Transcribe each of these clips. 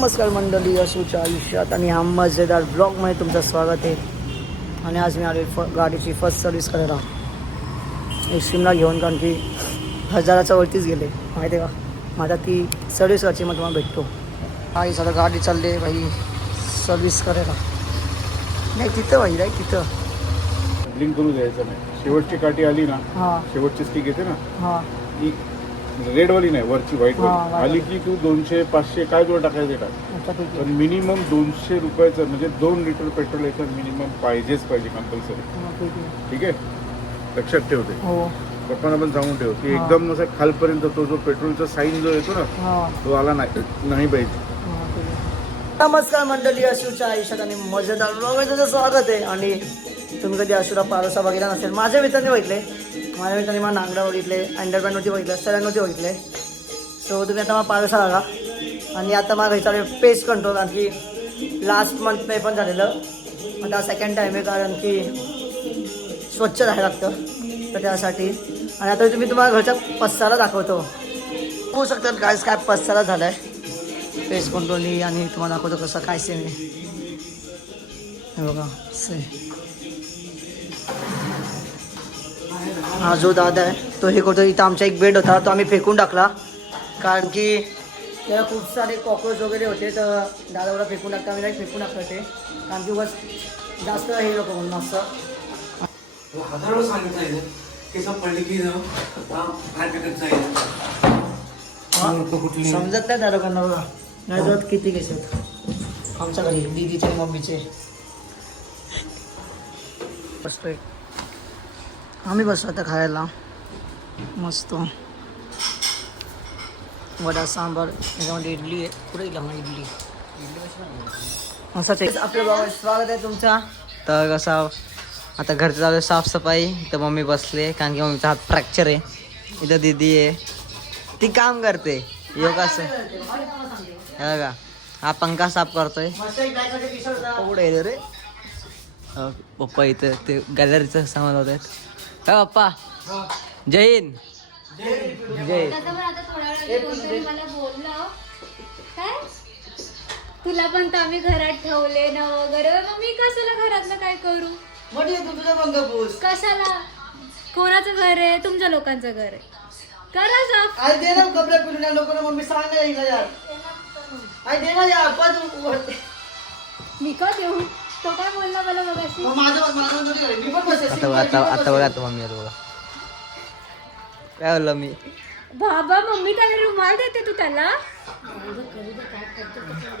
नमस्कार मंडळी, असूच्या आयुष्यात आणि हा मजेदार ब्लॉगमध्ये तुमचं स्वागत आहे. आणि आज मी आले गाडीची फर्स्ट सर्व्हिस करायला एक्स्ट्रीमला घेऊन, कारण की 1000च्या वरतीच गेले माहिती आहे का. माझा ती सर्व्हिस करायची, मग तुम्हाला भेटतो. आई सगळं गाडी चालले भाई सर्व्हिस करायला. नाही तिथं भाई, नाही तिथं ब्लिंक करू द्यायचं नाही. शेवटची काठी आली ना, हां शेवटची स्टिक येते ना, हां ती रेड वाली नाही, वरची व्हाईट हां, वाली white आली की तू 200 500 काय तुला टाकायचं टाक. अच्छा ठीक पण आहे. मिनिमम 200 रुपयाचं म्हणजे 2 लिटर पेट्रोल याचं मिनिमम पाहिजेच पाहिजे कंपल्सरी. ठीक आहे. ठीक आहे, लक्षात ठेवते. हो पप्पांना पण सांगून ठेव की हां. एकदम असं खालपर्यंत तो जो पेट्रोलचा साईन जो येतो ना, हां तो आला नाही पाहिजे. नमस्कार मंडळी, अशूच्या आयुष्यात आणि मजेदार ब्लॉगमध्ये तुझं स्वागत आहे. आणि तुम्ही कधी अशूला पारोसा बघितला नसेल, माझ्या मित्रांनी बघितले, माझ्या मित्रांनी मला नांगडा बघितले, अंडरपॅनवरती बघितलं, सरांवरती बघितले. सो तुम्ही आता मला पारोसा बघा. आणि आता मला घरी चालेल पेस्ट कंट्रोल, कारण की लास्ट मंथ पण झालेलं, आता सेकंड टाईम आहे, कारण की स्वच्छ राहायला लागतं तर त्यासाठी. आणि आता तुम्ही तुम्हाला घरच्या पसारा दाखवतो, होऊ शकतात काय पसारा झाला आहे पेस्ट कंट्रोलनी. आणि तुम्हाला दाखवतो कसं काय सेम आहे. हे बघा हा जो दादा आहे तो हे करतो. इथं आमचा एक बेड होता, तो आम्ही फेकून टाकला, कारण की त्याला खूप सारे कॉक्रोच वगैरे होते, तर दादाला फेकून टाकता. आम्ही फेकून टाकलं ते, कारण की बस जास्त हे नको म्हणून असं. हजारो सांगितलं केस पडले की समजत नाही त्या लोकांना. बघा नाही जवळ किती केस आहेत आमच्या घरी, दीदीचे मम्मीचे. बसतोय आम्ही, बसतो आता खायला मस्त वडा सांबार, त्याच्यामध्ये इडली आहे. कुठे गेला मग इडली असंच आहे. आपल्या बाबा स्वागत आहे तुमचा. तर कसं आता घरचं चालू आहे साफसफाई. तर मम्मी बसले, कारण की मम्मीचा हात फ्रॅक्चर आहे. इथं दीदी आहे, ती काम करते योगाचं. हे बघा हा पंखा साफ करतोय. कुठे आहे रे पप्पा? इथं ते गॅलरीचं सामान होत आहेत. काय पप्पा, जय हिंद. जय. मला बोललं काय तुला पण तर आम्ही घरात ठेवले ना वगैरे, मग मी कशाला घरातलं काय करू? कशाला? कोणाचं घर आहे? तुमच्या लोकांचं घर आहे, करा साफ. कपडे पिळण्या लोकांना मम्मी सांग यार. मी का देऊ? तो काय बोलला मला बघाशी? आता बघा तो मम्मी बघा काय बोललो मी. बाबा मम्मी त्याला रुमाल देते, तू त्याला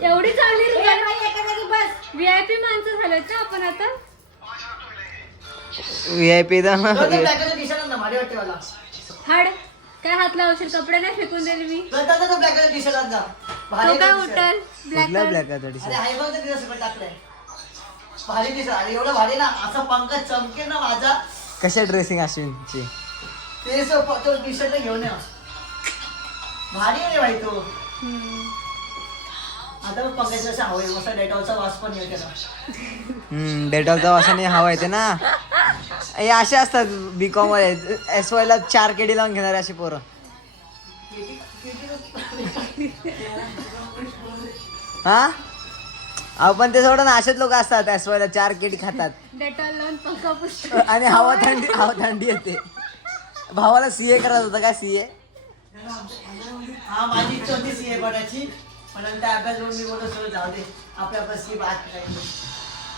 एवढी चांगली रुमाल? VIP माणसं झालेत ना आपण आता. VIP हाड काय हात लावशील? कपडे नाही फेकून दिले मी. तो काय उठल? ब्लॅक एवढं भारी ना, असा पंखा चमकेल ना माझा. कशा ड्रेसिंग अश्विनची ते तो टी शर्ट घेऊन या, भारी आहे भाई तो. आता पंखाचा असा हवा, मस्त डेटॉलचा वास पण येते ना. डेटॉलचा वासाने हवा येते ना. हे असे असतात BCom मध्ये, SY ला 4 केडी लावून घेणारे अशी पोरं. हा आपण ते सोडून असेच लोक असतात, SY ला 4 केडी खातात डेटॉल लावून पंखा पुसतो आणि हवा थंडी येते. भावाला CA करत होता का? CA हा माझी इच्छा होती CA बनायची, पण नंतर अभ्यास करून मी बोलतो जाऊ दे आपल्या बसची बात नाही.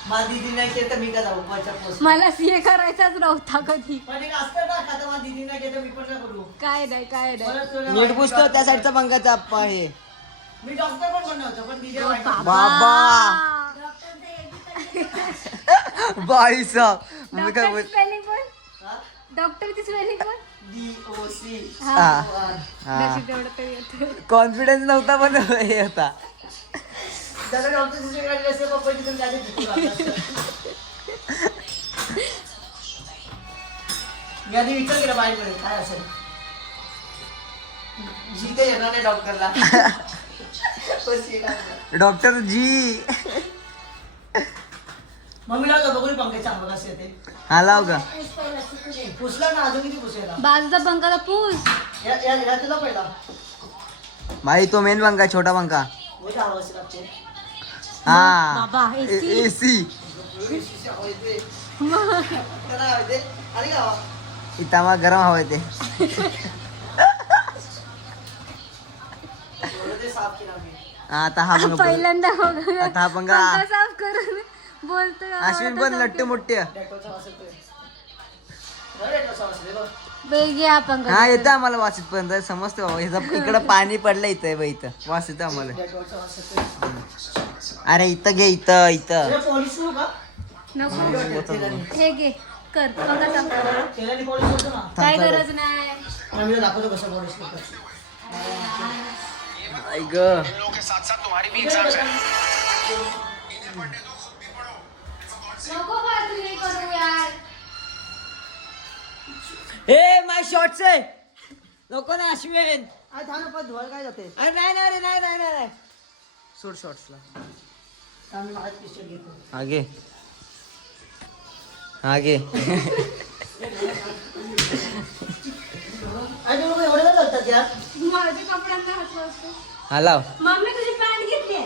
माझी दीदी नाही केलं तर मी का जाऊ वरच्या पोस्ट. मला CA करायचाच नव्हता कधी. पण एक असतं ना, का तर माझी दीदी नाही केलं तर मी पण काय करू. काय नाही काय नाही. परत तुला नीट पुसतो त्या साईडचा पंखाचा अप्पा आहे. मी डॉक्टर पण बनलो होतो, पण दीदी बाबा बाई साहब मी काय बोल. स्पेलिंग पण डॉक्टरची स्पेलिंग पण DOC. नशीब तेवढं तरी येतं. कॉन्फिडन्स नव्हता पण हे होता. त्याला डॉक्टरची स्पेलिंग काढली असते, पप्पा तिथून काय मी आधी विचार केला बाईकडे काय असेल. जी ते येणार नाही डॉक्टरला. डॉक्टर जी मम्मी लाव बघू पंखे चांगला असे ते. हा लाव का? पुसला ना, अजून किती पुसेला? बाजूचा पंखाला पूस. या तुला पहिला भाई, तो मेन पंखा, छोटा पंखा. कुठे आवाज लागते हा बाबा एसी आणि गावा इथं मग गरम हवं ते ते साफ केला मी आता हा बघा पहिल्यांदा आता हा बघा पंखा साफ करून बोलतोय अश्विन पण लट्टू मोठी डेटॉलचा वास येतोय डेटॉलचा वास येतोय बघ. बेगी आपण हा येतं आम्हाला वाचित पर्यंत समजतं बाबा ह्याचं इकडं पाणी पडलं इथं बघ इथं वास येतं आम्हाला डेटॉलचा वास येतोय अरे इथं घे इथं इथं हे पॉलिश करू का नको हे घे कर पंखा साफ कर तेलाने पॉलिश करतो ना काय गरज नाही मग मी दाखवतो कसं पॉलिश करतो ऐक नको बाजूने करू यार ए माय शॉर्ट्स आहे नको ना अश्विन आज थांब पण धुवायला काय जाते अरे नाही नाही नाही नाही नाही नाही सोड शॉर्ट्सला आम्ही माझ्या पिक्चर घेतो आगे आगे आणि लोक एवढे काय करतात यार माझ्या कपड्यांना हात लावतो हलाव मम्मी तुझी पॅन्ट घेतली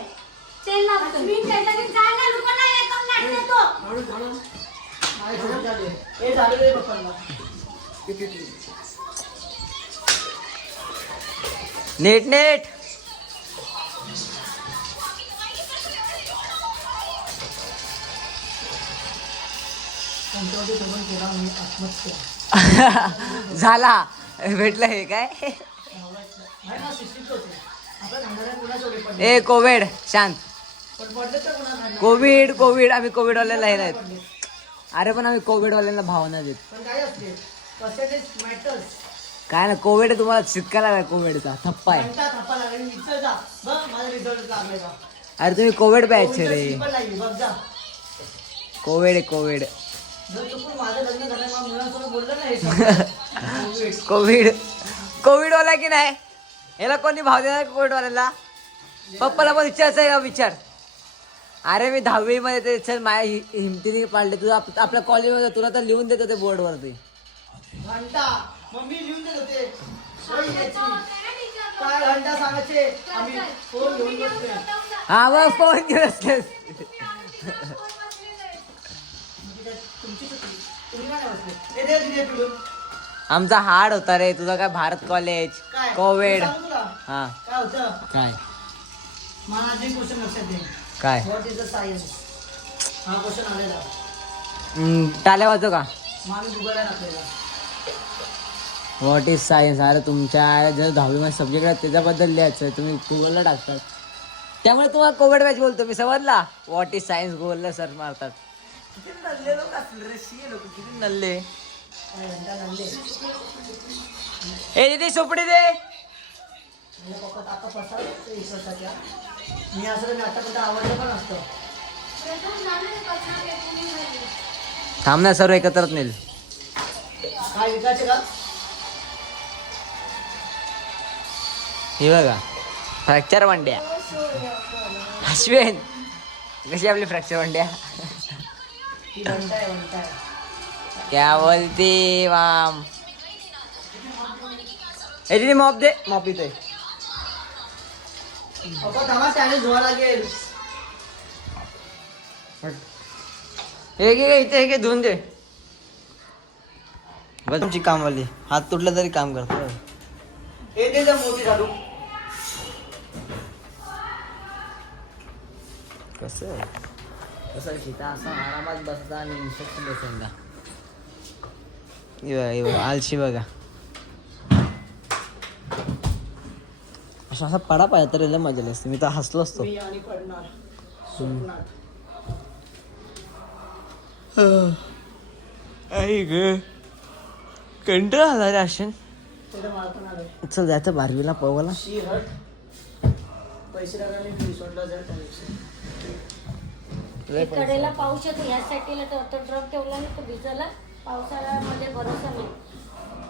तेल लावतो मी त्याच्याने चालला लोकांना एकच नाट देतो हे झालं रे पप्पांना नेट नेट झाला भेटलं हे काय ए कोविड शांत कोविड कोविड आम्ही कोविड वाल्याला हे नाहीत अरे पण आम्ही कोविड वाल्यांना भावना देत पण काय असते पर्सेंटेज मॅटर्स काय ना कोविड तुम्हाला शितका लागला कोविडचा थप्पा आहे घंटा थापा लागला विचार जा बघ माझा रिझल्ट लागले का अरे तुम्ही कोविड बॅच रे पण लागली बघ जा कोविड आहे कोविड जर चुकून माझं लग्न झालं मग मुलांसोबत बोललं ना हे सगळं. कोविड कोविड वाला की नाही याला कोणी भाव देणार कोविड वाल्याला पप्पाला पण विचारायचं आहे का विचार अरे मी 10वी मध्ये ते चल माझ्या हिमतीने पाडले तुझं आपल्या कॉलेजमध्ये तुला तर लिहून देत होते बोर्डवरती घंटा मम्मी लिहून देत होते सही घ्यायची. काय घंटा सांगायचे आम्ही फोन घेऊन बसतोय हा मग फोन घेऊन असतेस तुमची चुकी तुम्ही काय बसले हे दे दिले पिलून आमचा हार्ड होता रे तुझा काय भारत कॉलेज काय कोविड सांगू तुला हा काय होतं काय मला आधी क्वेश्चन लक्षात दे काय व्हॉट इज द सायन्स हा क्वेश्चन आलेला टाल्या वाचो का मामी गुगलला टाकलेला व्हॉट इज सायन्स अरे तुमच्या जर 10वी मध्ये सब्जेक्ट आहे त्याच्याबद्दल लिहायचं तुम्ही गुगलला टाकतात त्यामुळे तुम्हाला कोविड बॅच बोलतो मी समजला व्हॉट इज सायन्स गुगलला सर्च मारतात किती नल्ले लोक असले रे शी लोक किती नल्ले घंटा घालले ए दीदी सोपडी दे माझ्या पप्पा आता पसार विश्वासाच्या मी असं तर आतापर्यंत आवडलं पण असतं थांब ना सर्व एकत्रच नेल काय विकायचे का हे बघा फ्रॅक्चर वंड्या अश्विन कशी आपली फ्रॅक्चर वंड्या ही घंटा आहे घंटा आहे क्या बोलते माम ए दीदी मॉप दे मॉप इथे पप्पा थांबा त्याने धुवा लागेल हे घे इथे हे घे धुवून दे बस तुमची कामवाली हात तुटला तरी काम करतो हे दे जर मोठी झाडू कसं कसं शिता असं आरामात बसता आणि इन्स्ट्रक्शन बसून का आलशी बघा असं पडा पाहिजे तर लय मजा असते मी तर हसलो असतो मी आणि पडणार स्वप्नात आई ग कंटाळा आला रे अशन तेवढं मला पण आलं चल जायचं 12वीला पवाला शी हट पैसे लागले मी सोडला जाईल त्यापेक्षा कडेला पाऊस येतो यासाठीला तो ड्रम ठेवला नाही तो भिजला पावसाळ्यामध्ये भरोसा नाही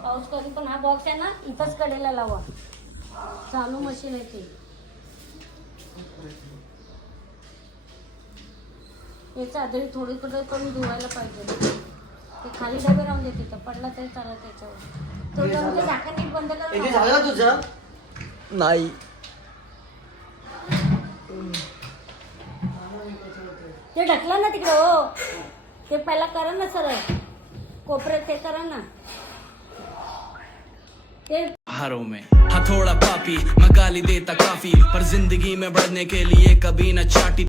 पाऊस कधी पण हा बॉक्स आहे ना इथंच कडेला लावा चालू मशीन आहे ती याचा आधी थोडी कडे करून धुवायला पाहिजे ते खाली डबे राहून दे तिथं पडला तरी चालत त्याच्यावर तो ड्रमचं झाकण नीट बंद हे कर झालं तुझं नाही ते ढकला ना तिकडे हो. ते पहिला करा ना सरळ कोपऱ्यात ते करा ना ते हारों में हथौड़ा पापी मैं गाली देता काफी पर जिंदगी में बढ़ने के लिए कभी न चाटी